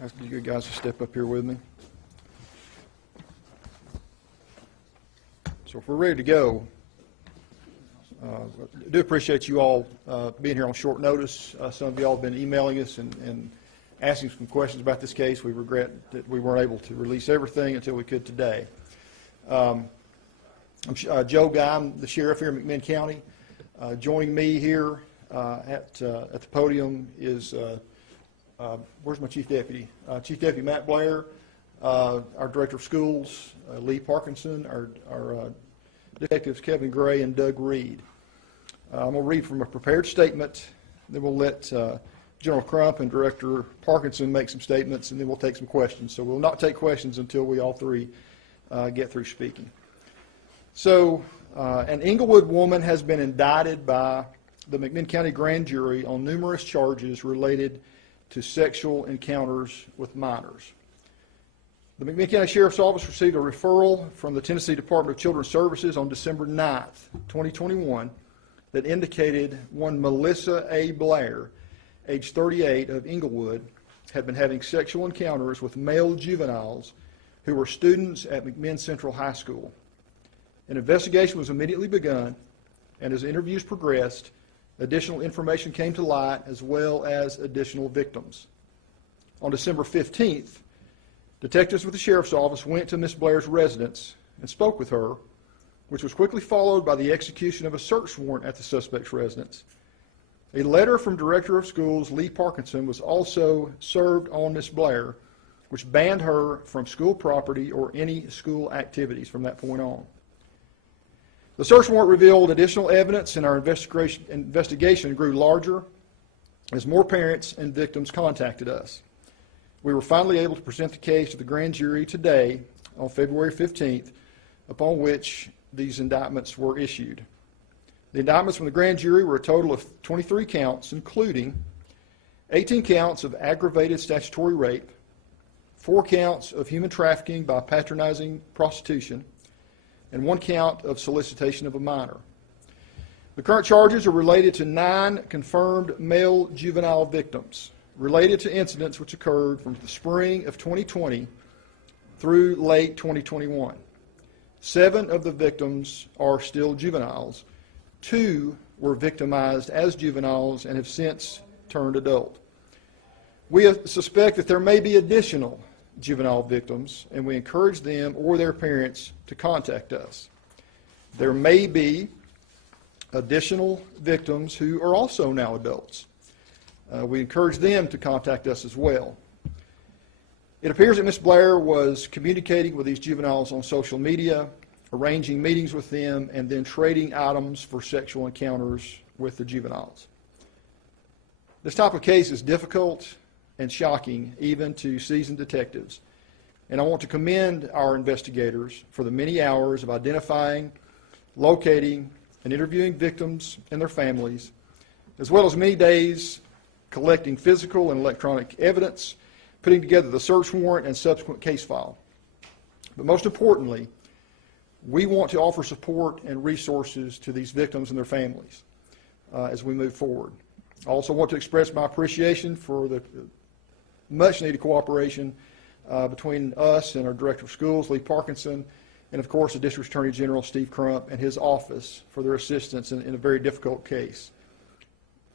Ask you guys to step up here with me. So if we're ready to go, I do appreciate you all being here on short notice. Some of you all have been emailing us and asking some questions about this case. We regret that we weren't able to release everything until we could today. I'm Joe Guy. I'm the sheriff here in McMinn County. Joining me here at the podium is where's my chief deputy? Chief Deputy Matt Blair, our director of schools, Lee Parkinson, our detectives Kevin Gray and Doug Reed. I'm going to read from a prepared statement, then we'll let General Crump and Director Parkinson make some statements, and then we'll take some questions. So we'll not take questions until we all three get through speaking. So an Englewood woman has been indicted by the McMinn County Grand Jury on numerous charges related to sexual encounters with minors. The McMinn County Sheriff's Office received a referral from the Tennessee Department of Children's Services on December 9th, 2021, that indicated one Melissa A. Blair, age 38, of Englewood, had been having sexual encounters with male juveniles who were students at McMinn Central High School. An investigation was immediately begun, and as interviews progressed, additional information came to light as well as additional victims. On December 15th, detectives with the Sheriff's Office went to Ms. Blair's residence and spoke with her, which was quickly followed by the execution of a search warrant at the suspect's residence. A letter from Director of Schools Lee Parkinson was also served on Ms. Blair, which banned her from school property or any school activities from that point on. The search warrant revealed additional evidence, and our investigation grew larger as more parents and victims contacted us. We were finally able to present the case to the grand jury today on February 15th, upon which these indictments were issued. The indictments from the grand jury were a total of 23 counts, including 18 counts of aggravated statutory rape, 4 counts of human trafficking by patronizing prostitution, and 1 count of solicitation of a minor. The current charges are related to 9 confirmed male juvenile victims related to incidents which occurred from the spring of 2020 through late 2021. 7 of the victims are still juveniles. 2 were victimized as juveniles and have since turned adult. We suspect that there may be additional juvenile victims, and we encourage them or their parents to contact us. There may be additional victims who are also now adults. We encourage them to contact us as well. It appears that Ms. Blair was communicating with these juveniles on social media, arranging meetings with them, and then trading items for sexual encounters with the juveniles. This type of case is difficult and shocking even to seasoned detectives. And I want to commend our investigators for the many hours of identifying, locating, and interviewing victims and their families, as well as many days collecting physical and electronic evidence, putting together the search warrant and subsequent case file. But most importantly, we want to offer support and resources to these victims and their families as we move forward. I also want to express my appreciation for the much needed cooperation between us and our Director of Schools, Lee Parkinson, and of course the District Attorney General, Steve Crump, and his office for their assistance in a very difficult case.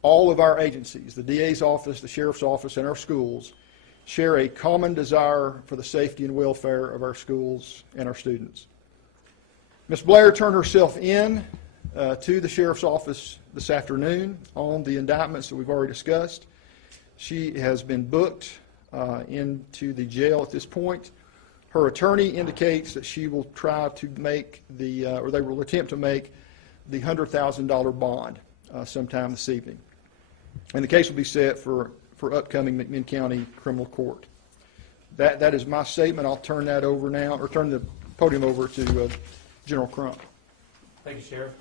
All of our agencies, the DA's office, the Sheriff's Office, and our schools, share a common desire for the safety and welfare of our schools and our students. Ms. Blair turned herself in to the Sheriff's Office this afternoon on the indictments that we've already discussed. She has been booked into the jail at this point. Her attorney indicates that she will try to make or they will attempt to make the $100,000 bond sometime this evening. And the case will be set for upcoming McMinn County Criminal Court. That is my statement. I'll turn that over now, or turn the podium over to General Crump. Thank you, Sheriff.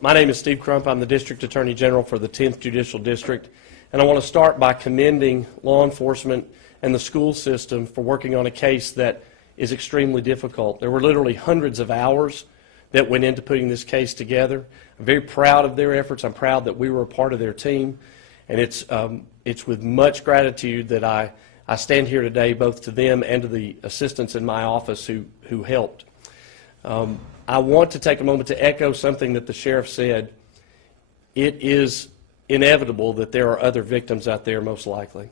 My name is Steve Crump. I'm the District Attorney General for the 10th Judicial District. And I want to start by commending law enforcement and the school system for working on a case that is extremely difficult. There were literally hundreds of hours that went into putting this case together. I'm very proud of their efforts. I'm proud that we were a part of their team. And it's with much gratitude that I I stand here today both to them and to the assistants in my office who helped. I want to take a moment to echo something that the sheriff said. It is inevitable that there are other victims out there, most likely.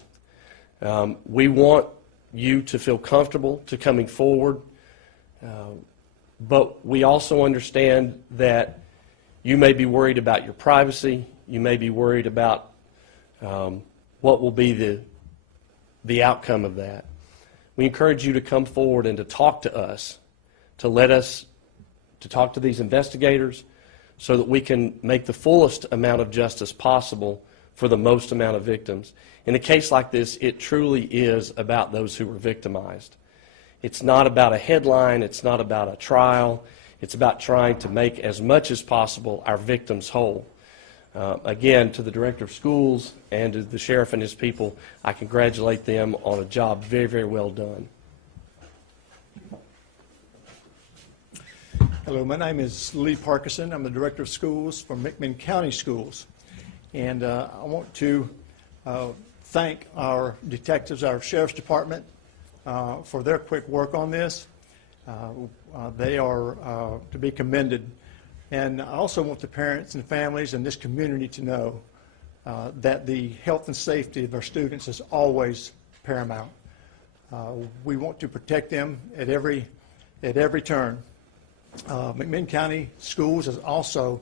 We want you to feel comfortable to coming forward, but we also understand that you may be worried about your privacy. You may be worried about what will be the outcome of that. We encourage you to come forward and to talk to us, to let us to talk to these investigators so that we can make the fullest amount of justice possible for the most amount of victims. In a case like this, it truly is about those who were victimized. It's not about a headline. It's not about a trial. It's about trying to make as much as possible our victims whole. Again, to the director of schools and to the sheriff and his people, I congratulate them on a job very, very well done. Hello, my name is Lee Parkinson. I'm the Director of Schools for McMinn County Schools. And I want to thank our detectives, our Sheriff's Department, for their quick work on this. They are to be commended. And I also want the parents and families and this community to know that the health and safety of our students is always paramount. We want to protect them at every turn. McMinn County Schools is also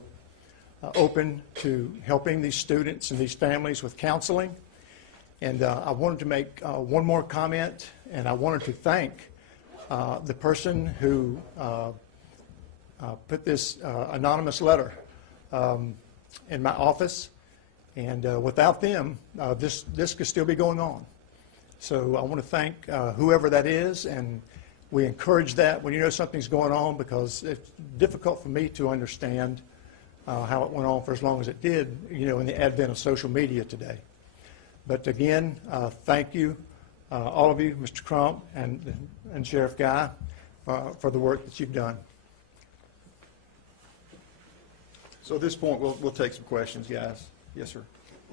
open to helping these students and these families with counseling. And I wanted to make one more comment, and I wanted to thank the person who put this anonymous letter in my office. And without them, this could still be going on. So I want to thank whoever that is, and we encourage that when you know something's going on, because it's difficult for me to understand how it went on for as long as it did, you know, in the advent of social media today. But again, thank you, all of you, Mr. Crump and Sheriff Guy, for the work that you've done. So at this point, we'll take some questions, guys. Yes, sir.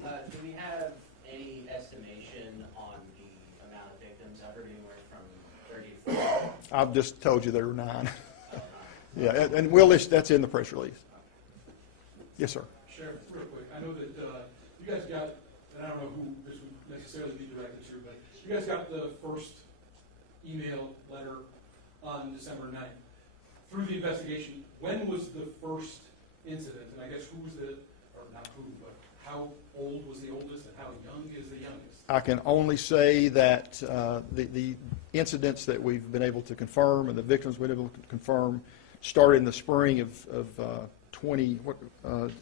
Do we have any estimation on the amount of victims? I've heard anywhere from 30 to 40. I've just told you there were 9. Yeah, and we'll list, that's in the press release. Yes, sir. Sheriff, real quick, I know that you guys got, and I don't know who this would necessarily be directed to, but you guys got the first email letter on December 9th. Through the investigation, when was the first incident? And I guess who was the, or not who, but how old was the oldest and how young is the youngest? I can only say that the incidents that we've been able to confirm and the victims we've been able to confirm started in the spring of 20,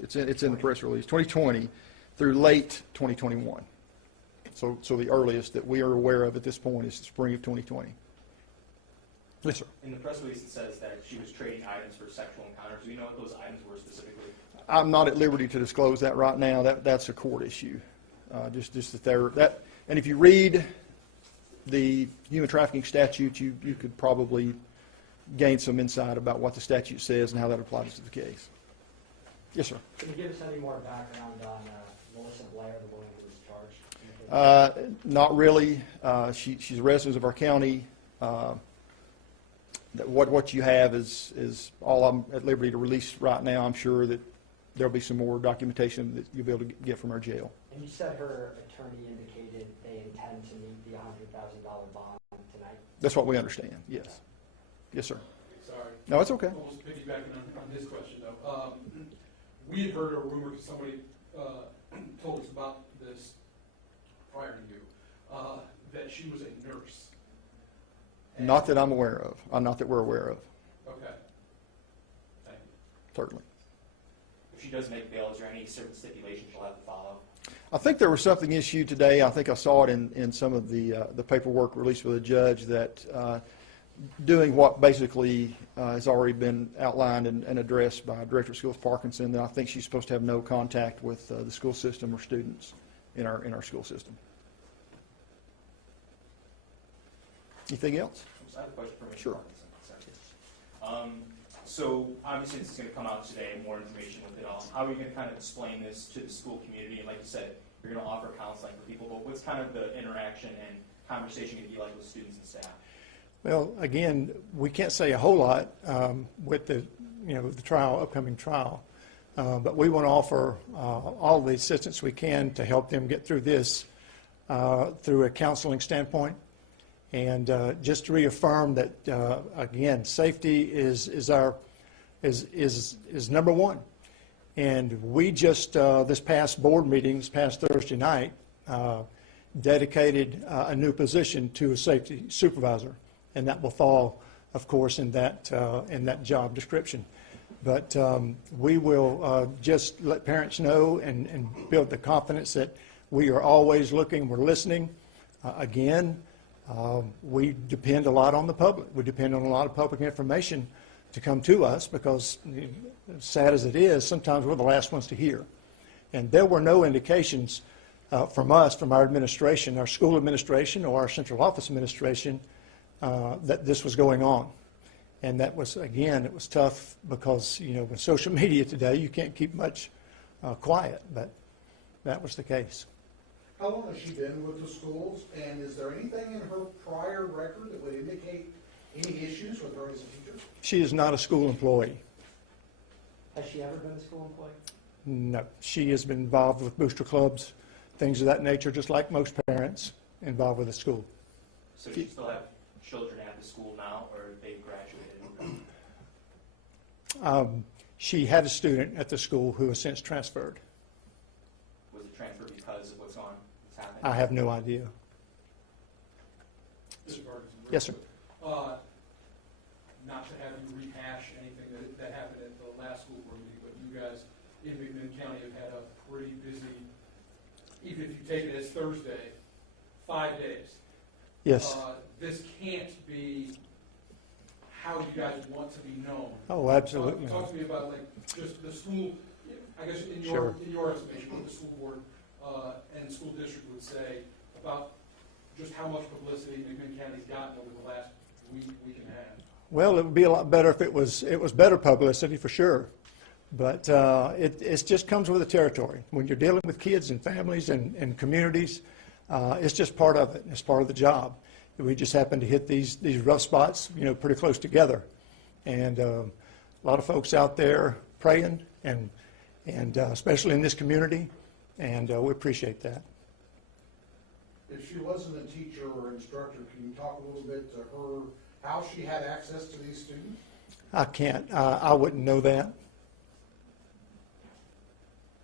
it's in the press release, 2020 through late 2021. So the earliest that we are aware of at this point is the spring of 2020. Yes, sir. In the press release, it says that she was trading items for sexual encounters. Do you know what those items were specifically? I'm not at liberty to disclose that right now. That's a court issue. Just that that, and if you read the human trafficking statute, you could probably gain some insight about what the statute says and how that applies to the case. Yes, sir. Can you give us any more background on Melissa Blair, the woman who was charged? Not really. She's a resident of our county. What you have is all I'm at liberty to release right now. I'm sure that there'll be some more documentation that you'll be able to get from our jail. And you said her attorney indicated they intend to meet the $100,000 bond tonight? That's what we understand, yes. Yes, sir. Sorry. No, it's okay. Almost piggybacking on his question, though. We had heard a rumor, because somebody told us about this prior to you, that she was a nurse. Not that I'm aware of. Not that we're aware of, Okay. Thank you. certainly. If she does make bail, is there any certain stipulation she'll have to follow? I think there was something issued today. I think I saw it in some of the paperwork released by the judge that doing what basically has already been outlined and addressed by Director of Schools Parkinson, that I think she's supposed to have no contact with the school system or students in our school system. Anything else? I have a question for Mr. Sure. Parkinson. So obviously this is going to come out today, more information with it all. How are you going to kind of explain this to the school community? And like you said, you're going to offer counseling for people, but what's kind of the interaction and conversation going to be like with students and staff? Well, again, we can't say a whole lot with the, the trial, upcoming trial. But we want to offer all the assistance we can to help them get through this through a counseling standpoint. And just to reaffirm that, again, safety is number one. And we just, this past board meeting, this past Thursday night, dedicated a new position to a safety supervisor. And that will fall, of course, in that job description. But we will just let parents know and build the confidence that we are always looking, we're listening. Again, we depend a lot on the public. We depend on a lot of public information to come to us because, as sad as it is, sometimes we're the last ones to hear. And there were no indications from us, from our administration, our school administration or our central office administration, that this was going on. And that was, again, it was tough because, with social media today, you can't keep much quiet, but that was the case. How long has she been with the schools, and is there anything in her prior record that would indicate any issues with her as a teacher? She is not a school employee. Has she ever been a school employee? No. She has been involved with booster clubs, things of that nature, just like most parents involved with the school. So do you still have children at the school now, or they graduated? She had a student at the school who has since transferred. Was it transferred because of what's happening? I have no idea. Mr. Ferguson. Yes, sir. Not to have you rehash anything that happened at the last school board meeting, but you guys in McMinn County have had a pretty busy, even if you take it as Thursday, 5 days. Yes. This can't be how you guys want to be known. Oh, absolutely. Talk to me about just the school, I guess in Sure. your estimation, what the school board and school district would say about just how much publicity McMinn County's gotten over the last week and a half. Well, it would be a lot better if it was better publicity for sure. But it just comes with the territory. When you're dealing with kids and families and communities, it's just part of it. It's part of the job. We just happen to hit these rough spots, pretty close together. And a lot of folks out there praying, and especially in this community, and we appreciate that. If she wasn't a teacher or instructor, can you talk a little bit to her how she had access to these students? I can't. I wouldn't know that.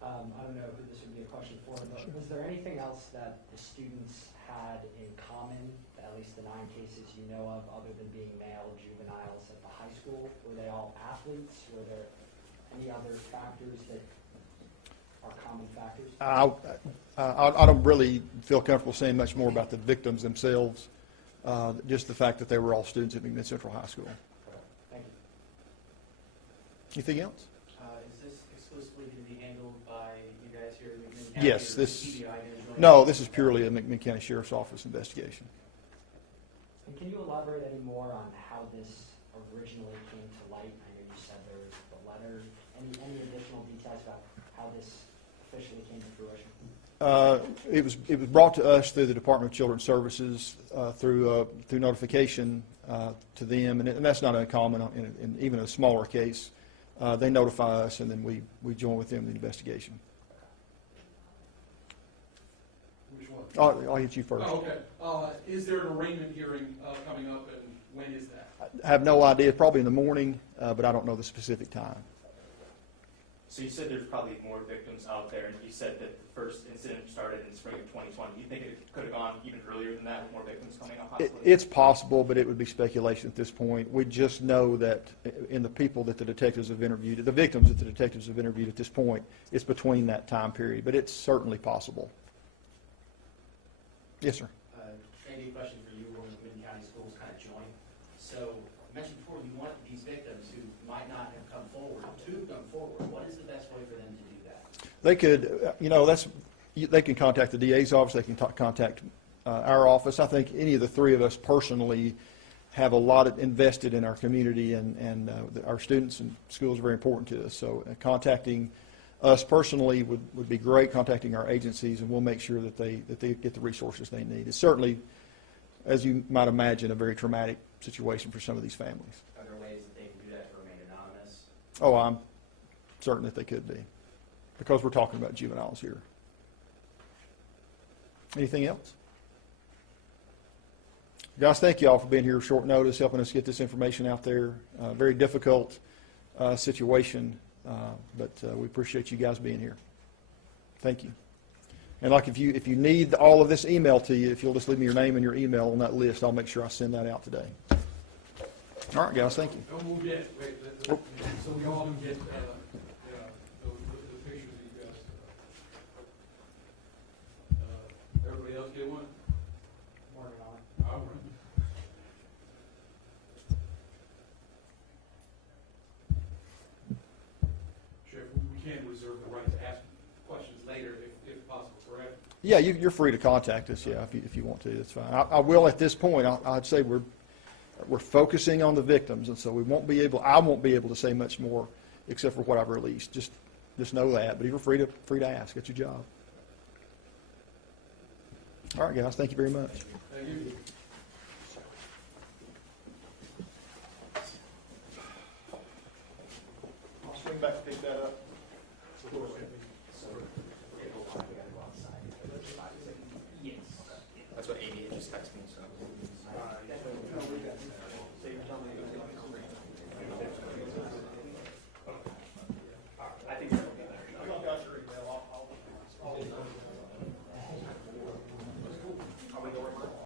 I don't know who this would be a question for, but was there anything else that the students had in common, at least the 9 cases you know of, other than being male juveniles at the high school? Were they all athletes? Were there any other factors that are common factors? I don't really feel comfortable saying much more about the victims themselves, just the fact that they were all students at McMinn Central High School. Thank you. Anything else? Is this exclusively going to be handled by you guys here in McMinn County? Yes, or this, is TBI gonna join no, in? this is purely a McMinn County Sheriff's Office investigation. And can you elaborate any more on how this originally came to light? I know you said there was the letter. Any additional details about how this officially came to fruition? It was brought to us through the Department of Children's Services through notification to them, and that's not uncommon in even a smaller case. They notify us, and then we join with them in the investigation. Which one? I'll hit you first. Oh, okay. Is there an arraignment hearing coming up, and when is that? I have no idea. Probably in the morning, but I don't know the specific time. So you said there's probably more victims out there, and you said that the first incident started in spring of 2020. Do you think it could have gone even earlier than that with more victims coming up? It's possible, but it would be speculation at this point. We just know that in the people that the detectives have interviewed, the victims that the detectives have interviewed at this point, it's between that time period, but it's certainly possible. Yes, sir. Andy, a question for you when McMinn County Schools kind of join. So you mentioned before you want these victims who might not have come forward to come forward. What is the best way for them to do that? They could, they can contact the DA's office. They can contact our office. I think any of the three of us personally have a lot invested in our community, and our students and schools are very important to us. So contacting us personally would be great. Contacting our agencies, and we'll make sure that they get the resources they need. It's certainly as you might imagine, a very traumatic situation for some of these families. Are there ways that they can do that to remain anonymous? Oh, I'm certain that they could be, because we're talking about juveniles here. Anything else? Guys, thank you all for being here short notice, helping us get this information out there. Very difficult situation, but we appreciate you guys being here. Thank you. And like if you need all of this email to you, if you'll just leave me your name and your email on that list, I'll make sure I send that out today. All right, guys, thank you. Don't move yet, wait, so we all can get, the pictures that you guys. Everybody else get one? Working on it. All right. Sheriff, we can reserve the right to ask questions later if possible, correct? Yeah, you're free to contact us, yeah, if you want to, that's fine. I will at this point, I'd say we're focusing on the victims, and so I won't be able to say much more except for what I've released. Just know that, but you're free to ask. It's your job. All right, guys, thank you very much. Thank you. I'll swing back and pick that up. So, we gotta go outside. Yes. That's what Amy had just texted me.